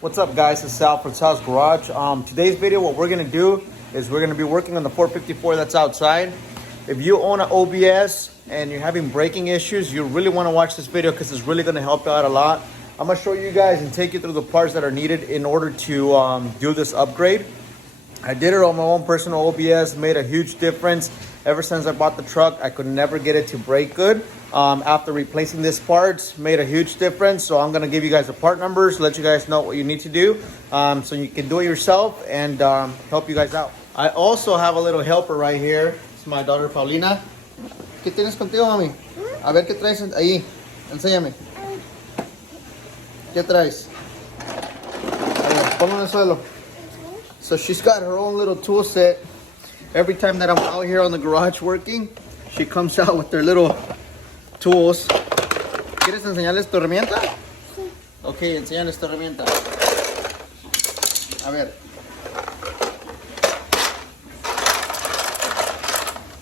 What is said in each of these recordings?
What's up, guys? It's Sal from Sal's Garage. Today's video, what we're gonna do is we're gonna be working on the 454 that's outside. If you own an OBS and you're having braking issues, you really want to watch this video because it's really gonna help you out a lot. I'm gonna show you guys and take you through the parts that are needed in order to do this upgrade. I did it on my own personal OBS, made a huge difference. Ever since I bought the truck, I could never get it to brake good. After replacing this parts, made a huge difference. So I'm gonna give you guys the part numbers, let you guys know what you need to do, so you can do it yourself and help you guys out. I also have a little helper right here. It's my daughter Paulina. ¿Qué tienes contigo, mami? A ver qué traes ahí. Enséñame. ¿Qué traes? A ver, ponlo en el suelo. So she's got her own little tool set. Every time that I'm out here on the garage working, she comes out with their little tools. ¿Quieres enseñarles tu herramienta? Sí. Ok, enséñales tu herramienta. A ver.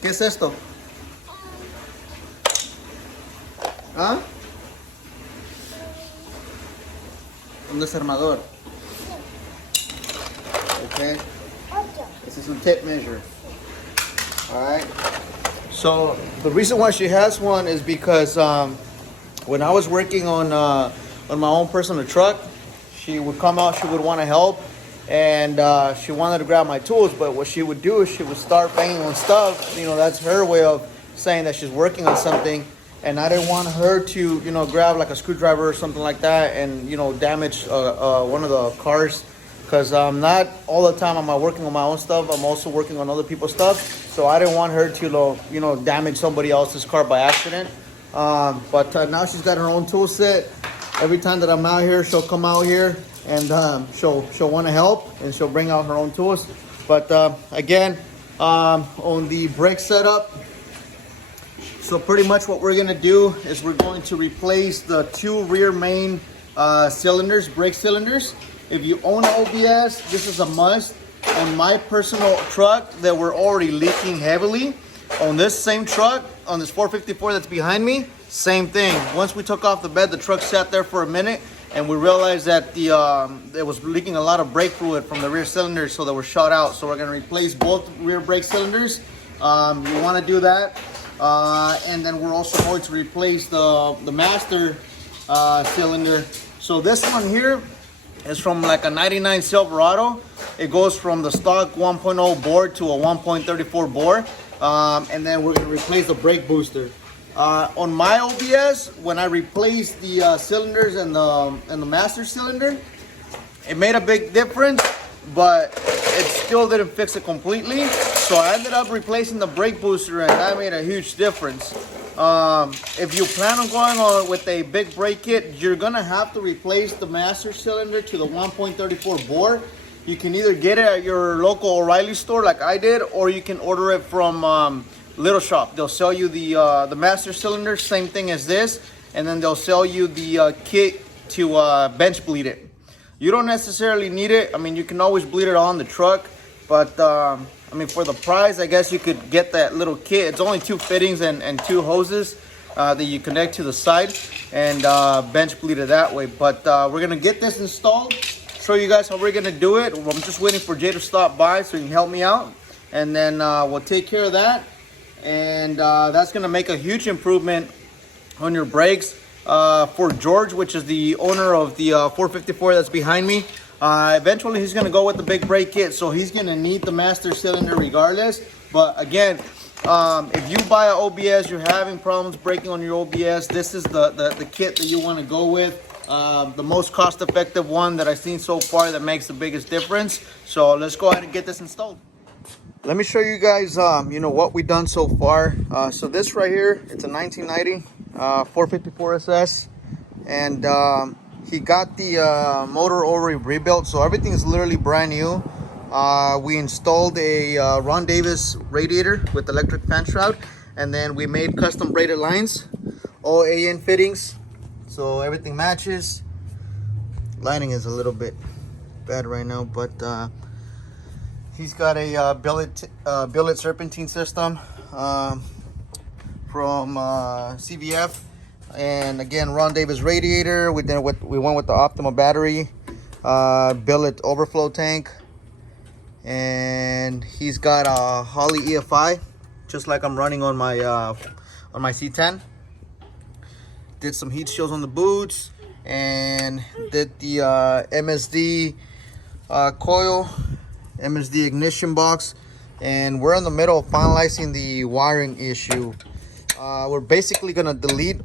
¿Qué es esto? ¿Ah? Un desarmador. Okay. This is a tape measure. All right. So the reason why she has one is because when I was working on my own personal truck, she would come out. She would want to help, and she wanted to grab my tools. But what she would do is she would start banging on stuff. You know, that's her way of saying that she's working on something. And I didn't want her to, you know, grab like a screwdriver or something like that, and damage one of the cars. Because not all the time am I working on my own stuff. I'm also working on other people's stuff. So I didn't want her to, damage somebody else's car by accident. But now she's got her own tool set. Every time that I'm out here, she'll come out here and she'll want to help, and she'll bring out her own tools. But again, on the brake setup, so pretty much what we're gonna do is we're going to replace the two rear main cylinders, brake cylinders. If you own an OBS, this is a must. On my personal truck that were already leaking heavily, on this same truck, on this 454 that's behind me, same thing. Once we took off the bed, the truck sat there for a minute, and we realized that it was leaking a lot of brake fluid from the rear cylinders, so they were shot out. So we're gonna replace both rear brake cylinders. You wanna do that. And then we're also going to replace the master cylinder. So this one here is from like a 99 Silverado. It goes from the stock 1.0 bore to a 1.34 bore. And then we're gonna replace the brake booster. On my OBS, when I replaced the cylinders and the master cylinder, it made a big difference, but it still didn't fix it completely. So I ended up replacing the brake booster, and that made a huge difference. If you plan on going on with a big brake kit, you're gonna have to replace the master cylinder to the 1.34 bore. You can either get it at your local O'Reilly store like I did, or you can order it from Little Shop. They'll sell you the master cylinder, same thing as this, and then they'll sell you the kit to bench bleed it. You don't necessarily need it. I mean, you can always bleed it on the truck, but I mean, for the price, I guess you could get that little kit. It's only two fittings and two hoses that you connect to the side and bench bleed it that way. But we're gonna get this installed, show you guys how we're gonna do it. I'm just waiting for Jay to stop by so he can help me out, and then we'll take care of that. And that's gonna make a huge improvement on your brakes. For George, which is the owner of the 454 that's behind me, eventually he's gonna go with the big brake kit, so he's gonna need the master cylinder regardless. But again, if you buy an OBS, you're having problems braking on your OBS, this is the kit that you want to go with. The most cost-effective one that I've seen so far that makes the biggest difference. So let's go ahead and get this installed. Let me show you guys what we've done so far. So this right here, it's a 1990 454 SS, and he got the motor already rebuilt, so everything is literally brand new. We installed a Ron Davis radiator with electric fan shroud, and then we made custom braided lines, all AN fittings, so everything matches. Lighting is a little bit bad right now, but he's got a billet serpentine system from CVF, and again Ron Davis radiator. We went with the Optima battery. billet overflow tank, and he's got a Holley EFI, just like I'm running on my C10. Did some heat shields on the boots, and did the MSD coil, MSD ignition box, and we're in the middle of finalizing the wiring issue. We're basically gonna delete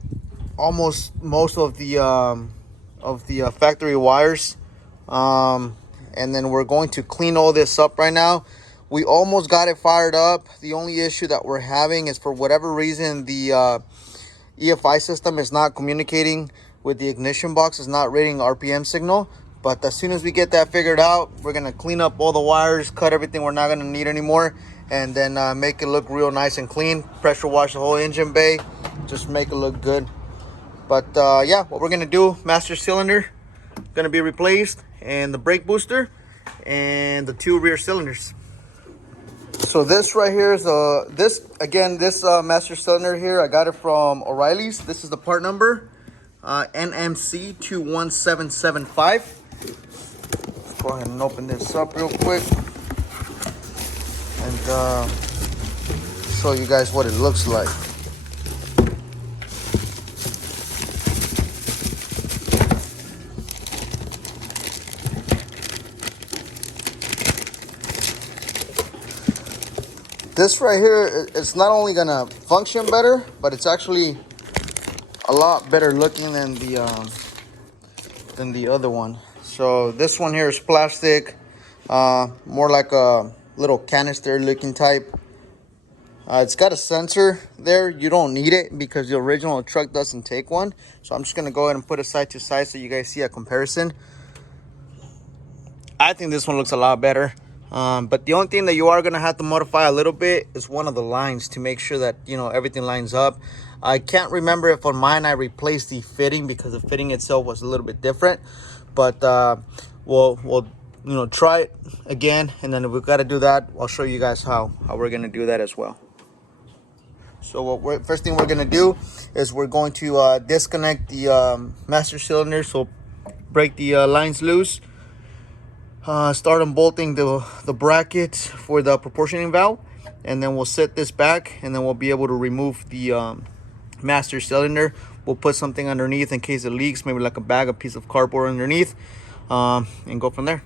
most of the factory wires, and then we're going to clean all this up right now. We almost got it fired up. The only issue that we're having is, for whatever reason, the EFI system is not communicating with the ignition box. It's not reading RPM signal. But as soon as we get that figured out, we're gonna clean up all the wires, cut everything we're not gonna need anymore, and then make it look real nice and clean. Pressure wash the whole engine bay, just make it look good. But yeah, what we're gonna do, master cylinder gonna be replaced, and the brake booster, and the 2 rear cylinders. So this right here is this master cylinder here, I got it from O'Reilly's. This is the part number, NMC 21775. Let's go ahead and open this up real quick and show you guys what it looks like. This right here, it's not only gonna function better, but it's actually a lot better looking than the other one. So this one here is plastic, more like a little canister looking type. It's got a sensor there. You don't need it because the original truck doesn't take one. So I'm just gonna go ahead and put it side to side so you guys see a comparison. I think this one looks a lot better. But the only thing that you are going to have to modify a little bit is one of the lines to make sure that, you know, everything lines up. I can't remember if on mine I replaced the fitting because the fitting itself was a little bit different. But we'll you know, try it again. And then if we've got to do that, I'll show you guys how we're going to do that as well. So first thing we're going to do is we're going to disconnect the master cylinder. So break the lines loose. Start unbolting the brackets for the proportioning valve, and then we'll set this back, and then we'll be able to remove the master cylinder. We'll put something underneath in case it leaks, maybe like a bag, a piece of cardboard underneath, and go from there.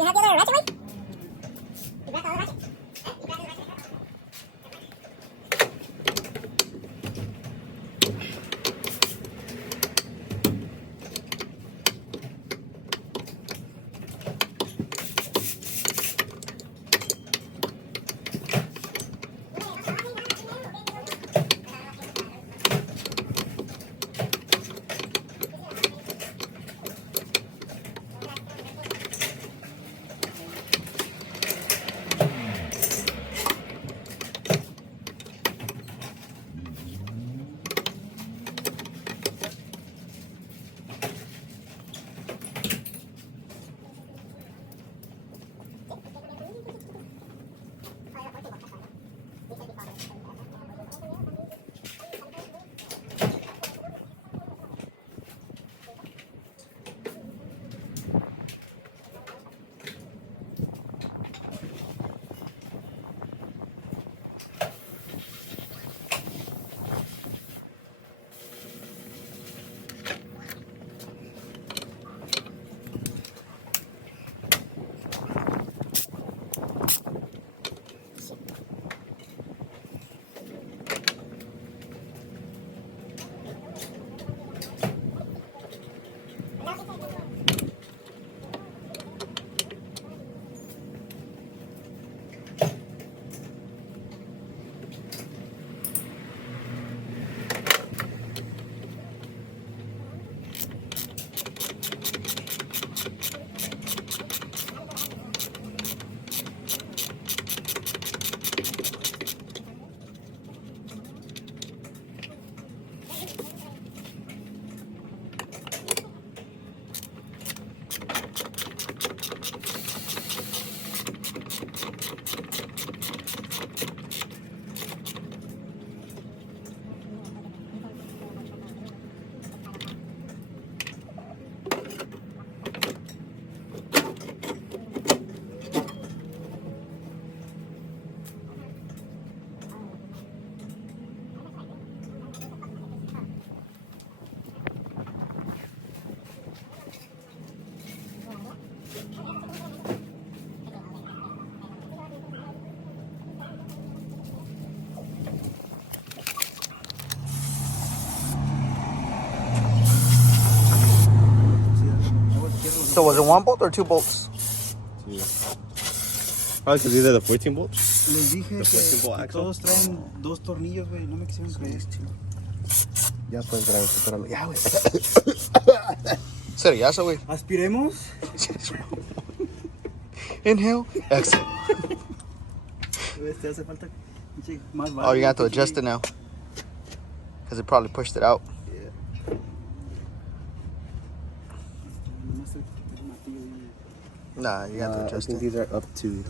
You have the other ratchet way? You back all the ratchet? You back the ratchet? So was it 1 bolt or 2 bolts? Oh, because these are the 14 bolts? Les dije The 14 bolt que axle? todos traen 2 tornillos, güey. No me quisieron creer. Ya puedes traer esto, ya, güey. Seriazo, güey. Aspiremos. Inhale, exhale. Este hace falta más Oh, you got to adjust it now. Because it probably pushed it out. Nah, you got to I adjust think it. these are up to...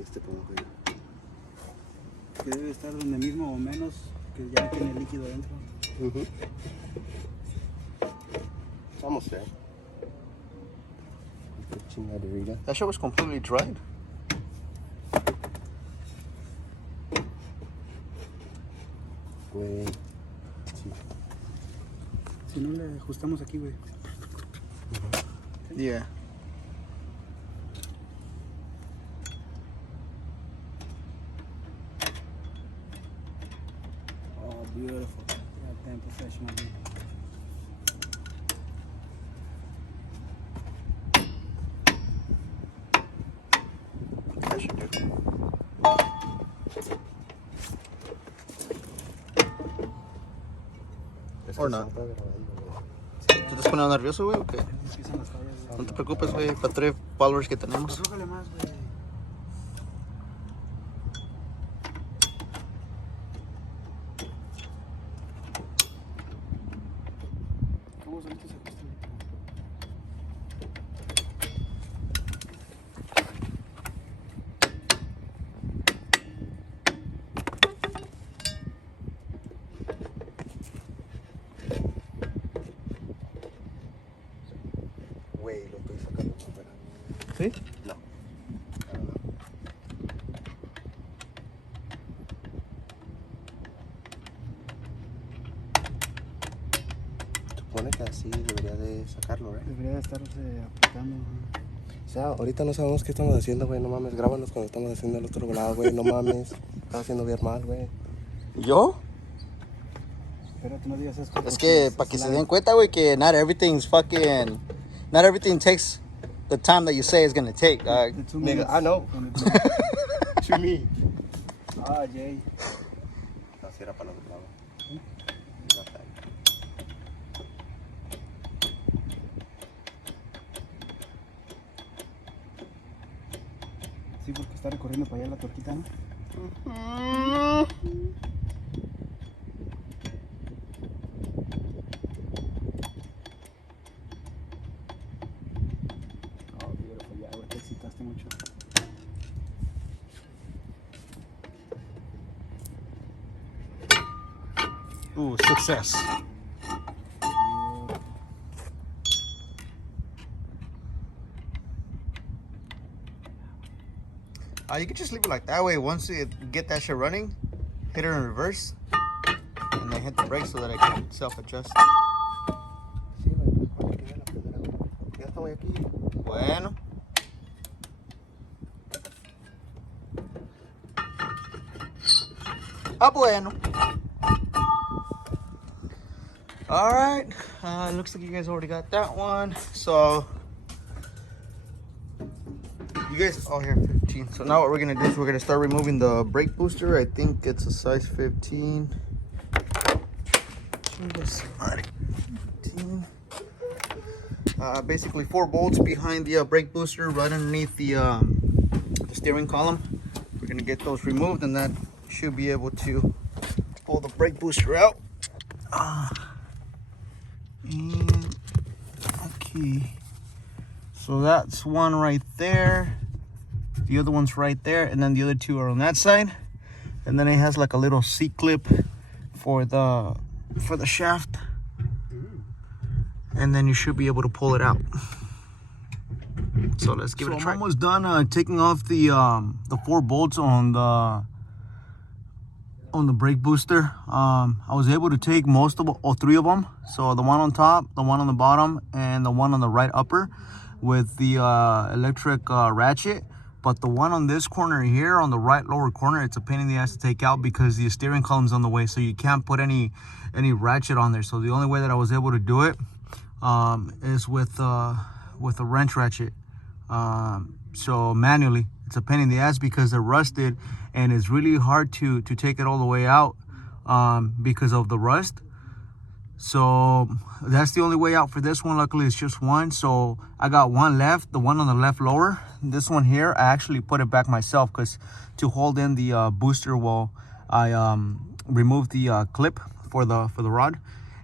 Este por abajo ya. Que debe estar donde mismo o menos, que ya tiene líquido dentro. It's almost there. Chingaderita. That shit was completely dried. Güey. Sí. Si no le ajustamos aquí, güey. Yeah. Oh, beautiful. Goddamn professional. That should do. Or not. ¿Te estás poniendo nervioso, güey, o qué? Empiezan las fallas, güey. No te preocupes, güey, para 3 followers que tenemos. Aflójale más, güey. ¿Cómo solito se ajusta? Güey, lo estoy sacando por afuera. ¿Sí? No. Supone que así debería de sacarlo, ¿verdad? Debería de estarse apretando. O sea, ahorita no sabemos qué estamos haciendo, güey. No mames, grábanos cuando estamos haciendo el otro lado, güey. No mames. Estás haciendo bien mal, güey. ¿Yo? Espérate, no digas eso. Es que para que se den cuenta, güey, que not everything takes the time that you say it's gonna take, dog. The 2 Nigga, minutes. I know. When To me. Ah, Jay. Así era para los lados. Sí, porque está recorriendo para allá la torquita, ¿no? Oh, beautiful. Ya, güey, te excitaste mucho. Ooh, success. You can just leave it like that way. Once you get that shit running, hit it in reverse, and then hit the brake so that it can self-adjust. Sí, güey, para que vea la primera, güey. Ya estoy aquí. Bueno. Bueno. All right. Looks like you guys already got that one. So you guys, oh here, 15. So now what we're gonna do is we're gonna start removing the brake booster. I think it's a size 15. Alright. 15. Basically 4 bolts behind the brake booster, right underneath the steering column. We're gonna get those removed, and that should be able to pull the brake booster out. And okay, so that's one right there. The other one's right there, and then the other 2 are on that side. And then it has like a little C-clip for the shaft, and then you should be able to pull it out. So let's give it a try. I'm almost done taking off the 4 bolts on the brake booster. I was able to take most of all 3 of them. So the one on top, the one on the bottom, and the one on the right upper with the electric ratchet. But the one on this corner here, on the right lower corner, it's a pain in the ass to take out because the steering column's on the way, so you can't put any ratchet on there. So the only way that I was able to do it is with a wrench ratchet. So manually, it's a pain in the ass because they're rusted, and it's really hard to take it all the way out because of the rust. So that's the only way out for this one. Luckily, it's just one. So I got one left, the one on the left lower. This one here, I actually put it back myself because to hold in the booster wall, I removed the clip for the rod,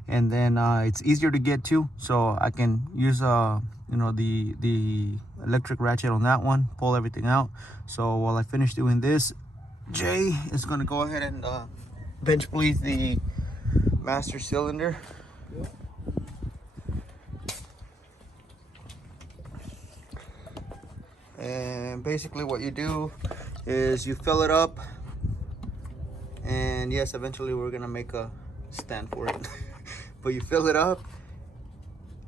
and then it's easier to get to. So I can use you know, the electric ratchet on that one, pull everything out. So while I finish doing this, Jay is gonna go ahead and bench bleed the master cylinder. And basically what you do is you fill it up, and yes, eventually we're gonna make a stand for it. But you fill it up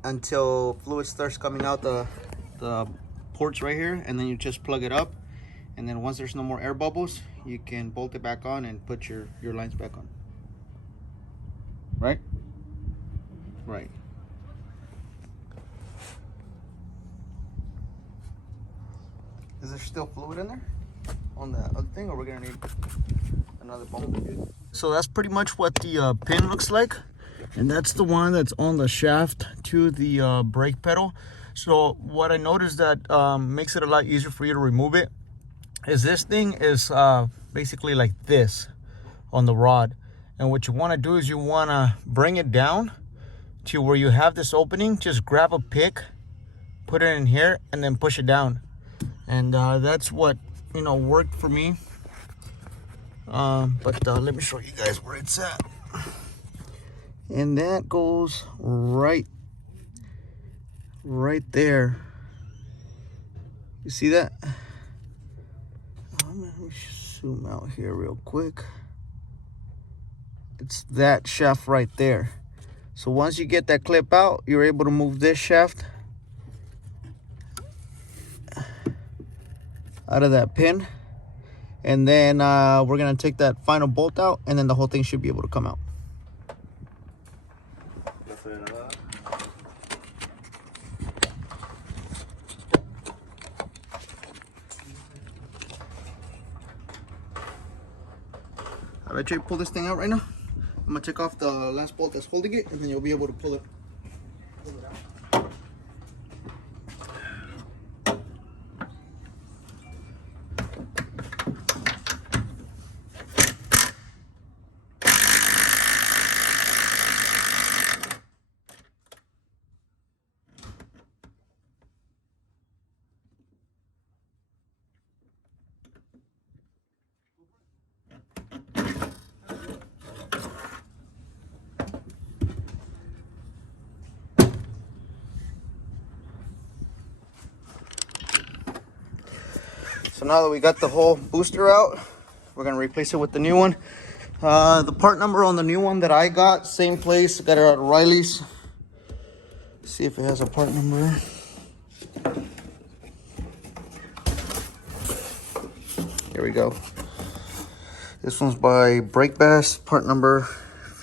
until fluid starts coming out the ports right here, and then you just plug it up, and then once there's no more air bubbles, you can bolt it back on and put your lines back on. Right? Right. Is there still fluid in there on that other thing, or we're gonna need another bump? So that's pretty much what the pin looks like, and that's the one that's on the shaft to the brake pedal. So what I noticed that makes it a lot easier for you to remove it is this thing is basically like this on the rod. And what you want to do is you want to bring it down to where you have this opening. Just grab a pick, put it in here, and then push it down. And that's what, you know, worked for me. But let me show you guys where it's at. And that goes right there. You see that? Let me zoom out here real quick. It's that shaft right there. So once you get that clip out, you're able to move this shaft out of that pin, and then we're gonna take that final bolt out, and then the whole thing should be able to come out. All right, Jay, pull this thing out right now. I'm gonna take off the last bolt that's holding it, and then you'll be able to pull it. So now that we got the whole booster out, we're gonna replace it with the new one. The part number on the new one that I got, same place, got it at Riley's. See if it has a part number. Here we go. This one's by Brake Best, part number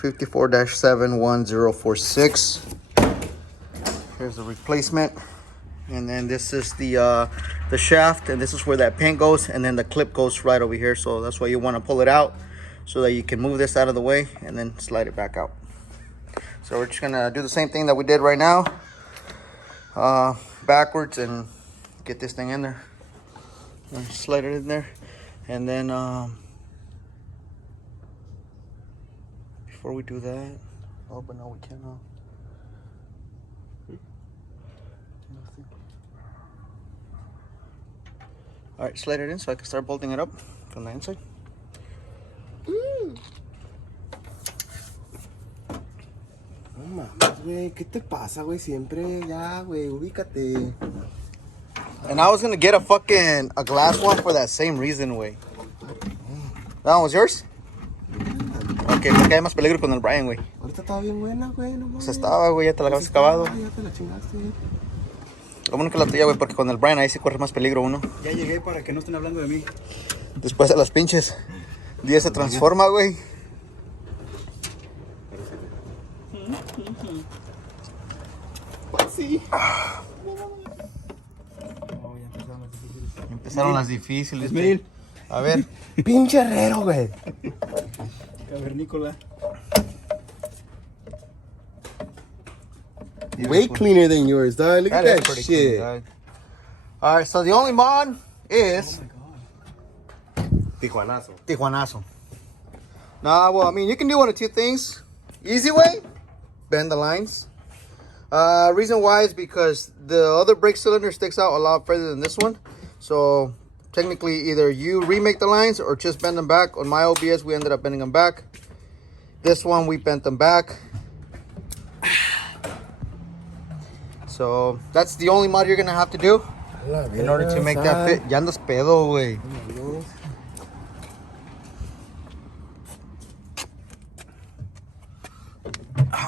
54-71046. Here's the replacement. And then this is the shaft, and this is where that pin goes, and then the clip goes right over here. So that's why you want to pull it out so that you can move this out of the way and then slide it back out. So we're just gonna do the same thing that we did right now, backwards, and get this thing in there. And slide it in there, and then before we do that, oh, but no, we cannot. All right, slide it in so I can start bolting it up from the inside. No mames, güey, ¿qué te pasa, güey? Siempre ya, güey, ubícate. And I was gonna get a glass one for that same reason, güey. That one was yours? Ok, porque hay más peligro con el Brian, güey. Ahorita estaba bien buena, güey, no mames. Pues estaba, güey, ya te la habías acabado. Ya te la chingaste. Lo bueno que la tuya, güey, porque con el Brian ahí sí corre más peligro uno. Ya llegué para que no estén hablando de mí. Después de las pinches 10 se transforma, güey. sí. Oh, ya empezaron las difíciles. Empezaron las difíciles. Ismael. A ver. Pinche herrero, güey. Cavernícola. Way cleaner than yours, dog. Look at is that pretty shit. cool, dog. All right, so the only mod is Tijuanazo. Tijuanazo. Nah, well, I mean, you can do one of two things. Easy way, bend the lines. Reason why is because the other brake cylinder sticks out a lot further than this one. So technically, either you remake the lines or just bend them back. On my OBS, we ended up bending them back. This one, we bent them back. So that's the only mod you're gonna have to do in order to make that fit. Ya andas pedo, güey.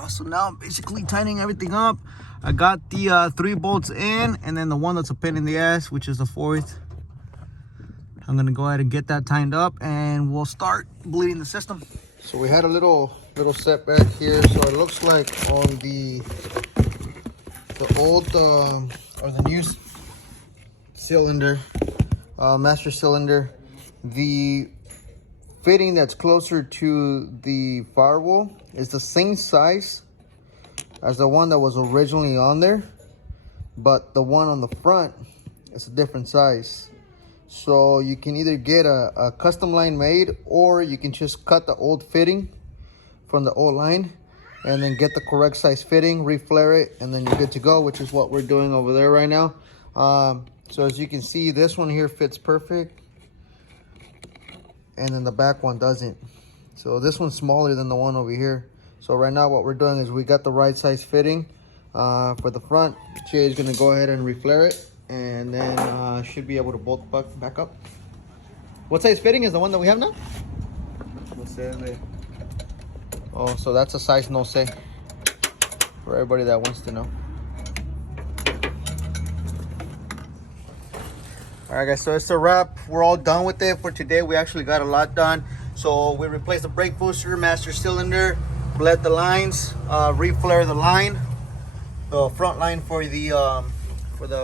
So now I'm basically tightening everything up. I got the 3 bolts in, and then the one that's a pain in the ass, which is the 4th. I'm gonna go ahead and get that tightened up, and we'll start bleeding the system. So we had a little setback here. So it looks like on the old or the new cylinder, master cylinder, the fitting that's closer to the firewall is the same size as the one that was originally on there, but the one on the front is a different size. So you can either get a custom line made, or you can just cut the old fitting from the old line and then get the correct size fitting, reflare it, and then you're good to go, which is what we're doing over there right now. So as you can see, this one here fits perfect, and then the back one doesn't. So this one's smaller than the one over here. So right now what we're doing is we got the right size fitting for the front. Jay is gonna go ahead and reflare it, and then should be able to bolt back up. What size fitting is the one that we have now? No sé, güey. Oh, so that's a size no say for everybody that wants to know. All right, guys, so it's a wrap. We're all done with it for today. We actually got a lot done. So we replaced the brake booster, master cylinder, bled the lines, reflare the line, the front line for the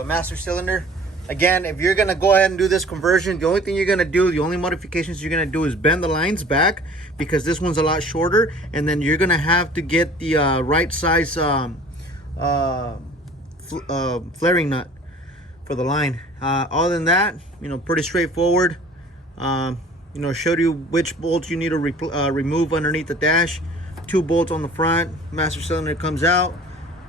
master cylinder. Again, if you're gonna go ahead and do this conversion, the only thing you're gonna do, the only modifications you're gonna do is bend the lines back, because this one's a lot shorter, and then you're gonna have to get the right size flaring nut for the line. Other than that, you know, pretty straightforward. You know, showed you which bolts you need to remove underneath the dash. 2 bolts on the front, master cylinder comes out,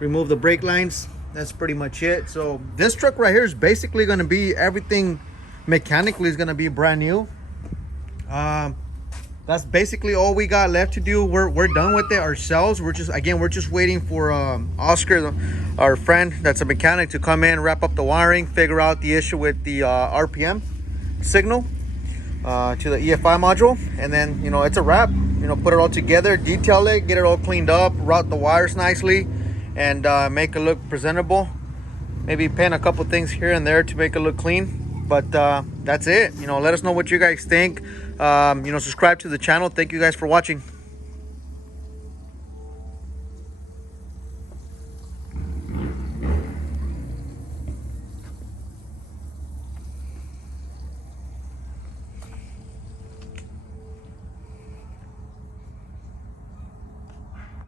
remove the brake lines. That's pretty much it. So this truck right here is basically going to be everything mechanically is going to be brand new. That's basically all we got left to do. We're done with it ourselves. We're just waiting for Oscar, our friend that's a mechanic, to come in, wrap up the wiring, figure out the issue with the RPM signal to the EFI module, and then, you know, it's a wrap. You know, put it all together, detail it, get it all cleaned up, route the wires nicely, and make it look presentable. Maybe paint a couple things here and there to make it look clean, but that's it. You know, let us know what you guys think. You know, subscribe to the channel. Thank you guys for watching.